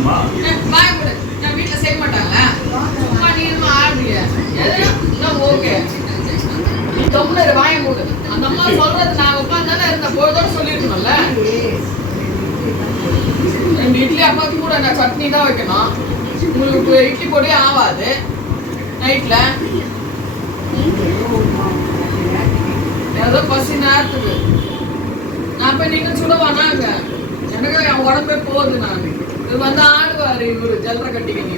நான் வீட்டுல செய்ய மாட்டாங்களா சும்மா நீ ஆடுறிய ஓகே நீ தொம்முல வாய மூடு அந்த அம்மா சொல்றது நான் உட்காந்து இருந்த பொழுதோட சொல்லிருக்கணும்ல ரெண்டு இட்லி அப்பாவுக்கு கூட நான் சட்னி தான் வைக்கணும் உங்களுக்கு இட்லி பொடியே ஆகாது நைட்ல ஏதோ பசி நேரத்துக்கு நான் போய் நீங்க சுடவானாங்க எனக்கு என் உடம்பே போகுது நான் இது வந்து ஆடுவாரு இவரு ஜல்ற கட்டிக்க நீ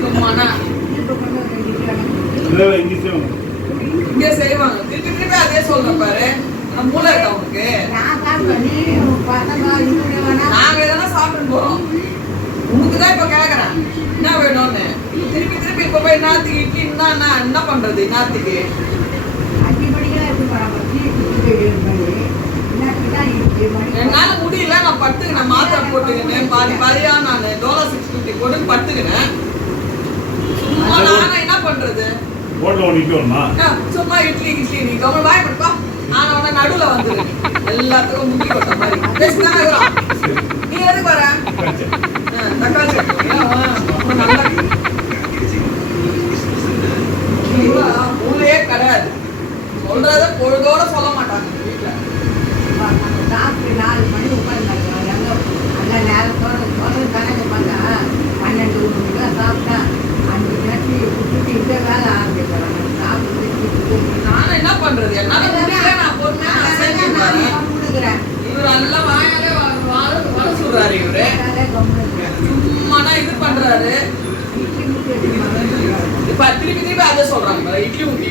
சும்மானா இங்க செய்வாங்க திருப்பி திருப்பி அதே சொல்றேன் பாரு மூளை இருக்கா உனக்கு நாங்க எதனா சாப்பிட்டு போறோம் உனக்குதான் இப்ப கேக்குறேன் என்ன வேணும்னு திருப்பி திருப்பி இப்ப போய் நாத்துக்கு இட்லி என்ன பண்றது நாத்துக்கு என்னால முடியல நான் பட்டுக்கினேன் மாத்திரை போட்டுக்கினேன் பாதியா நான் டோலா 650 போட்டு பட்டுக்கினேன் சும்மா நாங்க என்ன பண்றது சும்மா இட்லி நீ கவனம் வாய் படுப்பா நான் உடனே நடுவுல வந்து எல்லாத்துக்கும் முக்கி போட்ட மாதிரி பேசிதானே நீ எதுக்கு வர தக்காளி ஊரே கிடையாது சொல்றத பொழுதோட சொல்ல மாட்டாங்க வீட்டுல 4 மணி உட்காந்து நேரத்தோட கணக்கு பார்த்தா 12 மணிக்கு சாப்பிட்டா 5 மணிக்கு விட்டுட்டு இந்த வேலை ஆரம்பிக்கிறாங்க நானும் என்ன பண்றது என்னால முடியல நான் பொறுமையா செஞ்சுக்கிறேன் இவரு நல்லா வாயாலே வர சொல்றாரு இவரு சும்மானா இது பண்றாரு இப்ப திருப்பி அதை சொல்றாங்க இட்லி ஊத்து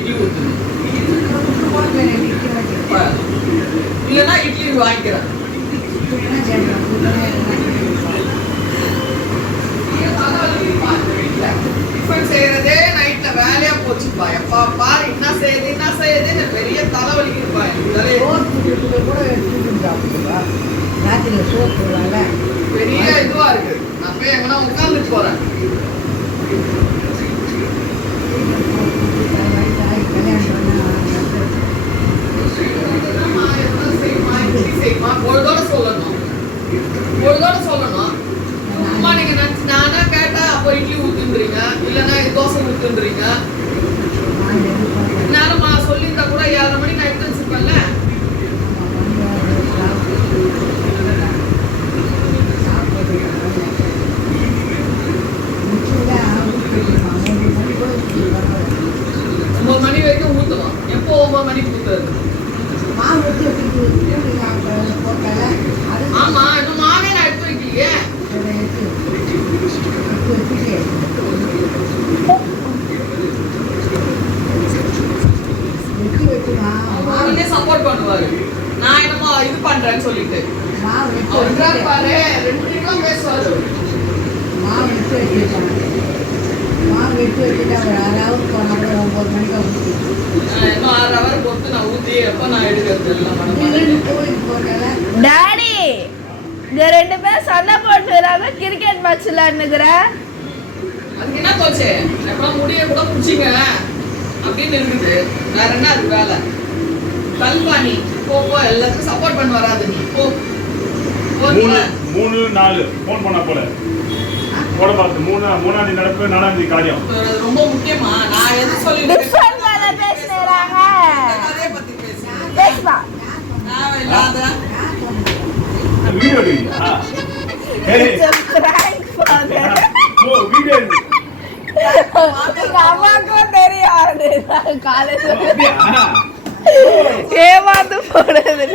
இல்லன்னா இட்லி வாங்கிக்கிறேன் டிஃபன் செய்யறதே நைட்ல வேலையா போச்சுப்பா எப்பா பாரு என்ன செய்யுதுன்னு பெரிய தலைவலிக்குப்பா பெரிய இதுவா இருக்கு நான் போய் எங்கன்னா உட்கார்ந்துட்டு போறேன் பொழுதோட சொல்லணும் சும்மா நீங்க நானா கேட்டா அப்போ இட்லி ஊத்துன்றீங்க இல்லைன்னா தோசை ஊத்துன்றீங்க நேரம் நான் சொல்லியிருந்தா கூட 7:30 மணிக்கு நான் எடுத்து வச்சிருப்பேன்ல மணி வரைக்கும் ஊத்துவோம் எப்போ 9 மணிக்கு ஊத்துறது ஆமா இன்னும் மாவே நான் எடுத்து வைக்கலையே மாவிலே சப்போர்ட் பண்ணுவாரு நான் என்னமோ இது பண்றேன்னு சொல்லிட்டு பாரு 2 நிமிடம் பேசுவாரு இன்னும் 6 ஹவர் பொறுத்து நான் ஊத்தி எப்ப நான் எடுக்கிறது டாடி இந்த 2 பேர் சண்டை போட்டுறாங்க கிரிக்கெட் மேட்ச் விளையாடுறேன் அதுக்கு என்ன போச்சு எப்ப முடிய கூட புடிச்சிங்க அப்படின்னு இருக்குது வேற என்ன அது வேலை கல்பாணி போ எல்லாத்துக்கும் சப்போர்ட் பண்ண வராது நீ போ 3-4 போன் பண்ண போல போட பார்த்து 3ஆம் நடப்பு 4ஆம் தேதி காரியம் ரொம்ப முக்கியமா நான் எது சொல்லிட்டு டிஃபன் வேற பேசுறாங்க அதே பத்தி பேசுவா நான் இல்லாத video எடுக்கறியா prank father oh video அம்மாக்கும் தெரியாது காலேஜ் ஏமாந்து போடுறது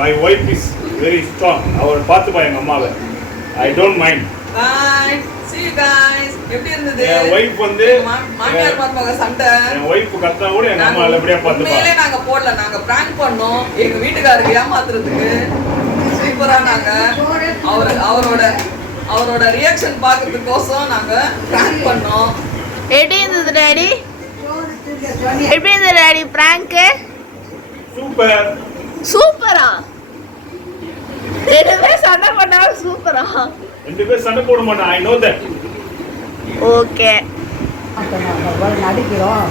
My wife is very strong. அவர் பாத்துப்பா எங்க அம்மாவை. I don't mind. Bye. See you guys. எப்படி இருந்தது? என் wife வந்து மாமியார் மருமக சண்டை. என் wife கத்தா கூட எங்க அம்மா நல்லபடியா பாத்துப்பா. உண்மையிலே நாங்க போடல, நாங்க பிராங்க் பண்ணோம் எங்க வீட்டுக்காரருக்கு ஏமாத்துறதுக்கு. சூப்பரா நாங்க அவரோட ரியாக்ஷன் பார்க்கிறதுக்கோசம் நாங்க பிராங்க் பண்ணோம். எப்படி இருந்தது டாடி? எப்படி இருந்தது டாடி பிராங்க்? சூப்பர். சூப்பரா? ரெண்டு பேரும் சண்டை போட்டாலும் சூப்பரா. 2 பேர் சண்டை போட மாட்டோம். I know that. ஓகே. அப்போ நாங்கள் நடிக்கிறோம்.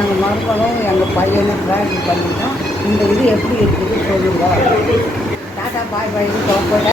எங்கள் மருமகளும் எங்கள் பையனும் ப்ராக்டிஸ் பண்ணிட்டோம். இந்த இது எப்படி இருக்குது சொல்லுங்க. டாட்டா பாய் பாய் போட